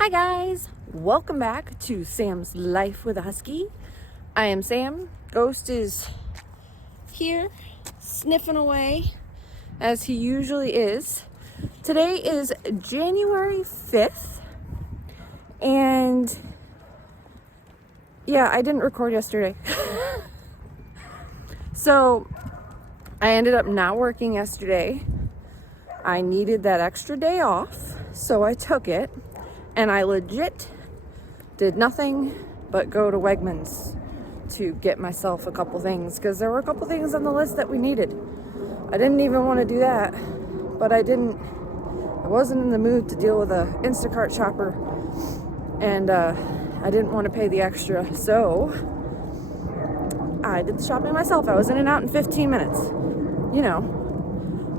Hi guys, welcome back to Sam's Life with a Husky. I am Sam. Ghost is here sniffing away as he usually is. Today is January 5th and yeah, I didn't record yesterday. So I ended up not working yesterday. I needed that extra day off, so I took it. And I legit did nothing but go to Wegmans to get myself a couple things because there were a couple things on the list that we needed. I didn't even want to do that, but I wasn't in the mood to deal with a Instacart shopper, and I didn't want to pay the extra, so I did the shopping myself. I was in and out in 15 minutes,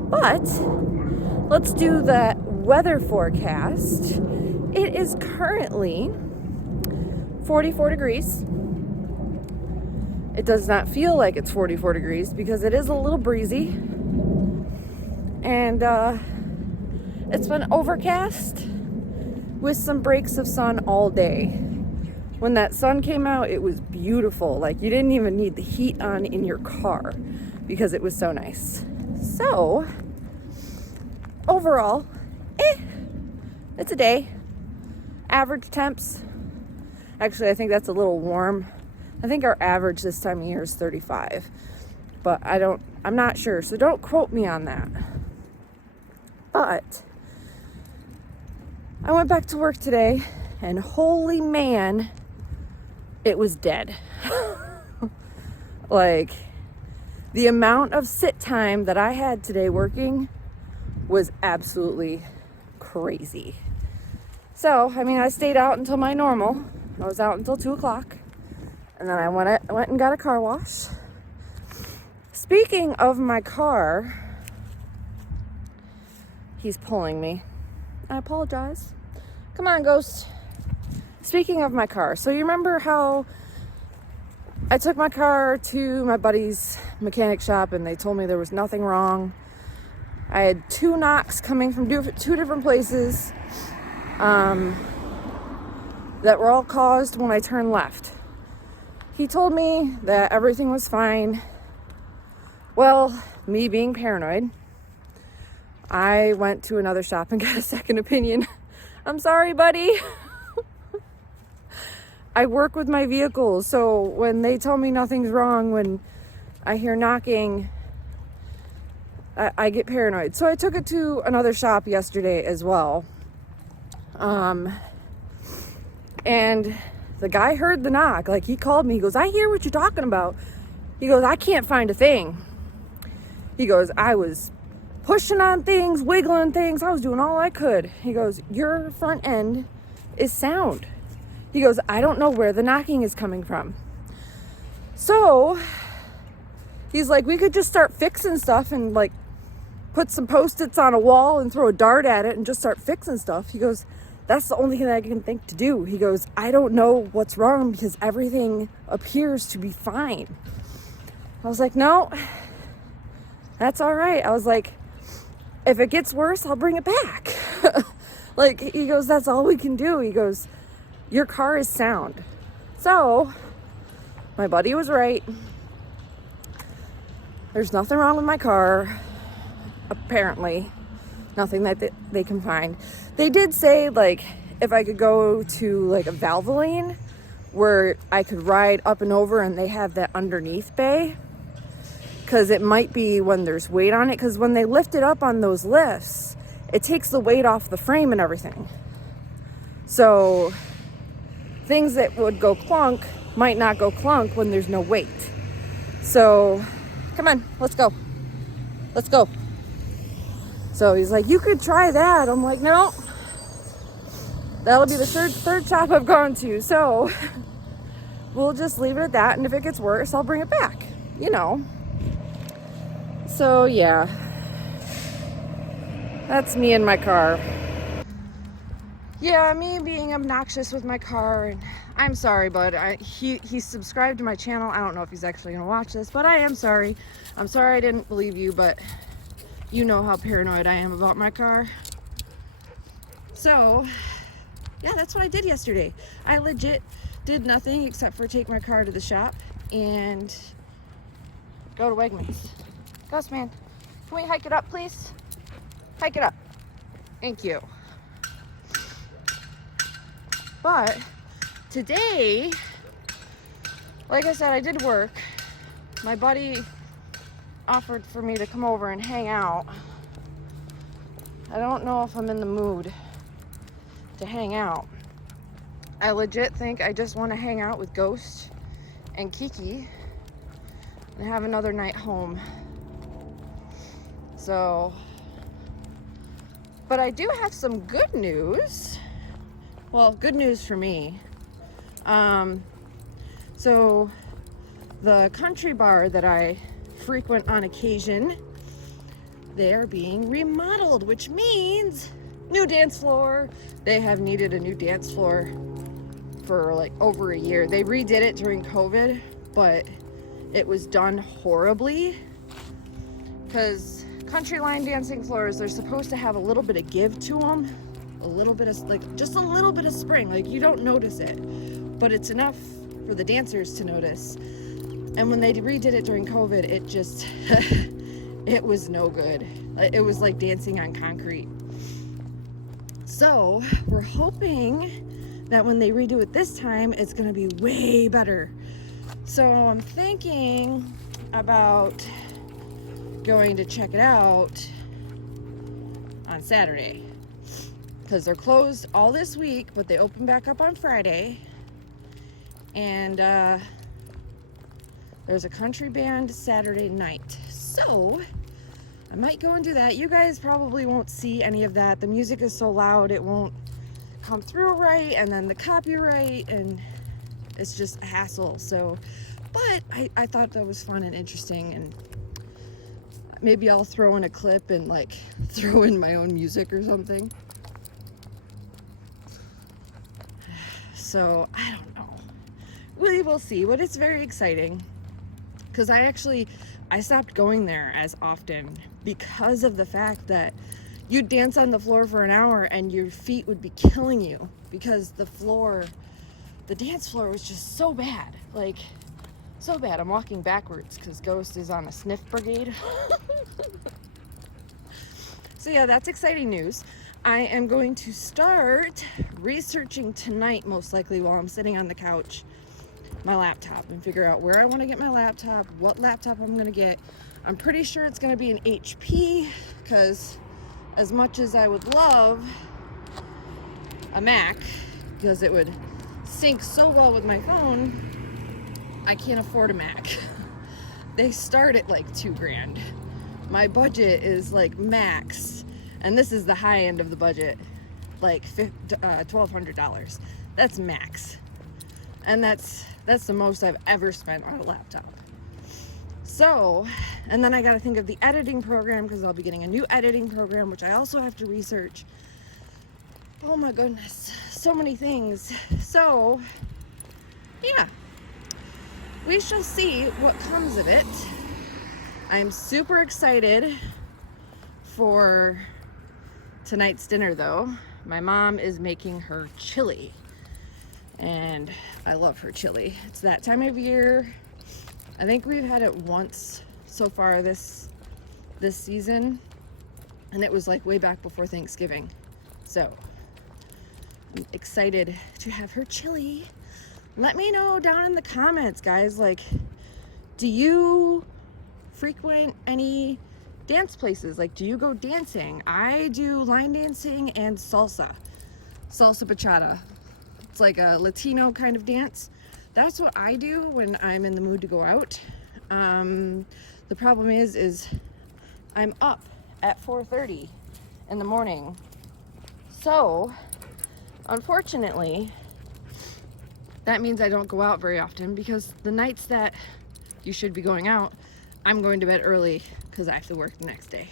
But let's do the weather forecast. It is currently 44 degrees. It does not feel like it's 44 degrees because it is a little breezy. And it's been overcast with some breaks of sun all day. When that sun came out, it was beautiful. Like you didn't even need the heat on in your car because it was so nice. So, overall, it's a day. Average temps. Actually, I think that's a little warm. I think our average this time of year is 35. But I'm not sure, so don't quote me on that. But I went back to work today and holy man, it was dead. Like the amount of sit time that I had today working was absolutely crazy. So, I stayed out until my normal. I was out until 2 o'clock. And then I went and got a car wash. Speaking of my car, he's pulling me. I apologize. Come on, Ghost. Speaking of my car, so you remember how I took my car to my buddy's mechanic shop and they told me there was nothing wrong. I had 2 knocks coming from 2 different places. That were all caused when I turned left. He told me that everything was fine. Well, me being paranoid, I went to another shop and got a second opinion. I'm sorry, buddy. I work with my vehicles, so when they tell me nothing's wrong, when I hear knocking, I get paranoid. So I took it to another shop yesterday as well. And the guy heard the knock. Like, he called me. He goes, I hear what you're talking about. He goes, I can't find a thing. He goes, I was pushing on things, wiggling things. I was doing all I could. He goes, your front end is sound. He goes, I don't know where the knocking is coming from. So he's like, we could just start fixing stuff and like put some Post-its on a wall and throw a dart at it and just start fixing stuff. He goes, that's the only thing that I can think to do. He goes, I don't know what's wrong because everything appears to be fine. I was like, no, that's all right. I was like, if it gets worse, I'll bring it back. Like, he goes, that's all we can do. He goes, your car is sound. So my buddy was right. There's nothing wrong with my car, apparently. Nothing that they can find. They did say, like, if I could go to, like, a Valvoline where I could ride up and over and they have that underneath bay. Because it might be when there's weight on it. Because when they lift it up on those lifts, it takes the weight off the frame and everything. So things that would go clunk might not go clunk when there's no weight. So, come on, let's go. Let's go. So he's like, you could try that. I'm like, no. That'll be the third shop I've gone to. So we'll just leave it at that. And if it gets worse, I'll bring it back. So yeah. That's me and my car. Yeah, me being obnoxious with my car. And I'm sorry, bud. He's subscribed to my channel. I don't know if he's actually going to watch this, but I am sorry. I'm sorry I didn't believe you, but you know how paranoid I am about my car. So, Yeah, that's what I did yesterday. I legit did nothing except for take my car to the shop and go to Wegmans. Gus, man, can we hike it up, please? Hike it up. Thank you. But today, like I said, I did work. My buddy offered for me to come over and hang out. I don't know if I'm in the mood to hang out. I legit think I just want to hang out with Ghost and Kiki and have another night home. So, but I do have some good news. Well, good news for me. So the country bar that I frequent on occasion, they are being remodeled, which means new dance floor. They have needed a new dance floor for like over a year. They redid it during COVID, but it was done horribly because country line dancing floors, they're supposed to have a little bit of give to them, a little bit of like just a little bit of spring. Like you don't notice it, but it's enough for the dancers to notice. And when they redid it during COVID, it just it was no good. It was like dancing on concrete. So we're hoping that when they redo it this time, it's gonna be way better. So I'm thinking about going to check it out on Saturday because they're closed all this week, but they open back up on Friday. And there's a country band Saturday night. So I might go and do that. You guys probably won't see any of that. The music is so loud it won't come through right, and then the copyright, and it's just a hassle. So, but I thought that was fun and interesting, and maybe I'll throw in a clip and like throw in my own music or something. So I don't know. We will see, but it's very exciting because I stopped going there as often because of the fact that you'd dance on the floor for an hour and your feet would be killing you because the dance floor was just so bad. Like, so bad. I'm walking backwards because Ghost is on a sniff brigade. So yeah, that's exciting news. I am going to start researching tonight, most likely while I'm sitting on the couch, my laptop, and figure out where I want to get my laptop, what laptop I'm going to get. I'm pretty sure it's going to be an HP because as much as I would love a Mac because it would sync so well with my phone, I can't afford a Mac. They start at like $2,000. My budget is like max, and this is the high end of the budget, like $1,200. That's max, and that's the most I've ever spent on a laptop. So, and then I got to think of the editing program because I'll be getting a new editing program, which I also have to research. Oh my goodness, so many things. So, yeah, we shall see what comes of it. I'm super excited for tonight's dinner though. My mom is making her chili, and I love her chili. It's that time of year. I think we've had it once so far this season, and it was like way back before Thanksgiving. So I'm excited to have her chili. Let me know down in the comments, guys, like, do you frequent any dance places? Like, do you go dancing? I do line dancing and salsa bachata. It's like a Latino kind of dance. That's what I do when I'm in the mood to go out. The problem is I'm up at 4:30 in the morning. So, unfortunately, that means I don't go out very often because the nights that you should be going out, I'm going to bed early because I have to work the next day.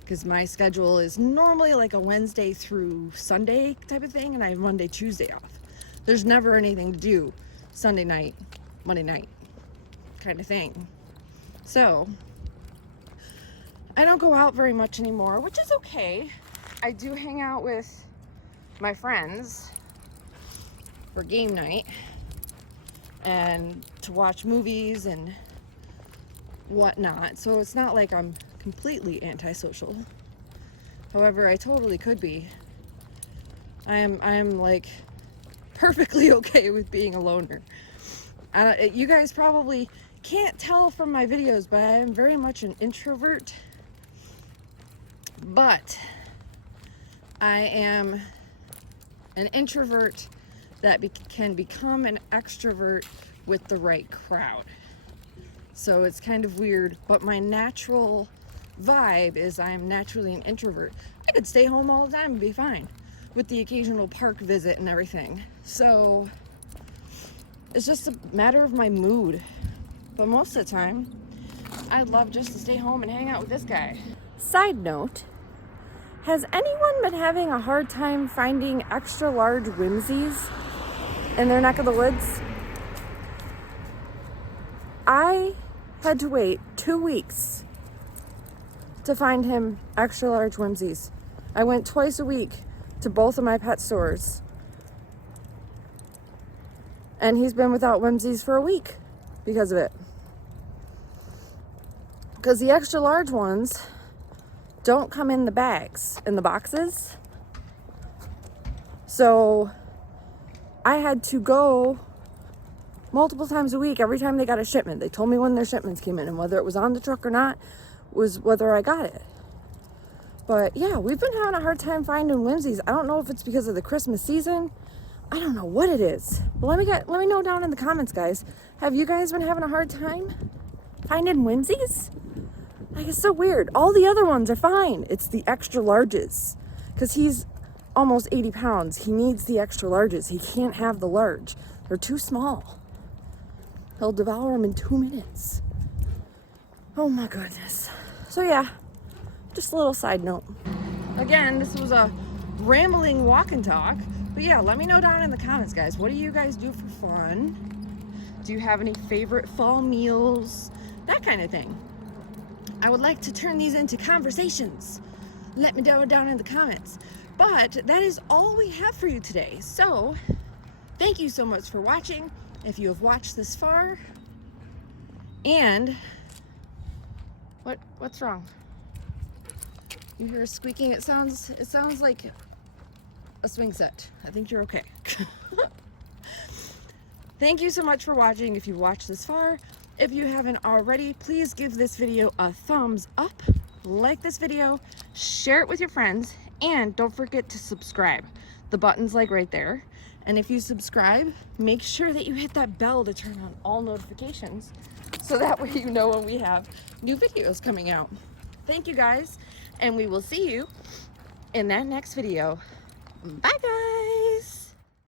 Because my schedule is normally like a Wednesday through Sunday type of thing, and I have Monday, Tuesday off. There's never anything to do Sunday night, Monday night kind of thing. So I don't go out very much anymore, which is okay. I do hang out with my friends for game night and to watch movies and whatnot. So it's not like I'm completely antisocial. However, I totally could be. I am like perfectly okay with being a loner. You guys probably can't tell from my videos, but I am very much an introvert. But I am an introvert that can become an extrovert with the right crowd. So it's kind of weird, but my natural vibe is I'm naturally an introvert. I could stay home all the time and be fine with the occasional park visit and everything. So it's just a matter of my mood. But most of the time, I'd love just to stay home and hang out with this guy. Side note, has anyone been having a hard time finding extra large whimsies in their neck of the woods? I had to wait 2 weeks to find him extra large whimsies. I went twice a week to both of my pet stores. And he's been without whimsies for a week because of it. Because the extra large ones don't come in the bags, in the boxes. So I had to go multiple times a week every time they got a shipment. They told me when their shipments came in, and whether it was on the truck or not was whether I got it. But yeah, we've been having a hard time finding whimsies. I don't know if it's because of the Christmas season. I don't know what it is. But let me know down in the comments, guys. Have you guys been having a hard time finding whimsies? Like, it's so weird. All the other ones are fine. It's the extra larges. Because he's almost 80 pounds. He needs the extra larges. He can't have the large. They're too small. He'll devour them in 2 minutes. Oh my goodness. So yeah, just a little side note. Again, this was a rambling walk and talk. But yeah, let me know down in the comments, guys. What do you guys do for fun? Do you have any favorite fall meals? That kind of thing. I would like to turn these into conversations. Let me know down in the comments. But that is all we have for you today. So, thank you so much for watching. If you have watched this far. And what's wrong? You hear a squeaking? It sounds like a swing set. I think you're okay. Thank you so much for watching. If you watched this far, if you haven't already, please give this video a thumbs up, like this video, share it with your friends, and don't forget to subscribe. The button's like right there. And if you subscribe, make sure that you hit that bell to turn on all notifications so that way you know when we have new videos coming out. Thank you guys, and we will see you in that next video. Bye guys!